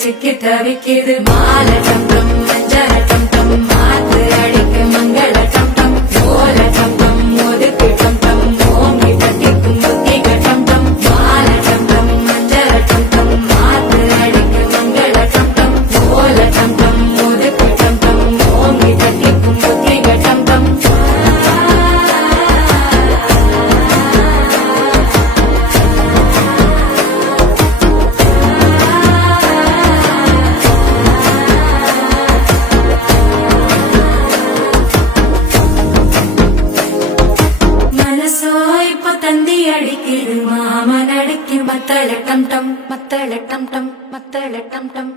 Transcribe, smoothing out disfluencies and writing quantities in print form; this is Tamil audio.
சிக்கி தவிக்குது மாலை டம் டம் மஞ்சள டம் டம் மாத்து அடிக்கு மங்கள டம் டம் ஓல டம் டம் ஒதுக்கு டம் டம் ஓங்கி தட்டிக்கும் புத்திக டம் டம் மாலை டம் டம் மஞ்சள டம் டம் மாத்து அடிக்கு மங்கள டம் டம் ஓல டம் டம் ஒதுக்கு டம் டம் ஓங்கி தட்டிக்கும் புத்திக டம் டம் தந்தி அடிக்குது மாமன் அடிக்கு மத்தள டம் டம் மத்தள டம் டம் மத்தள டம் டம்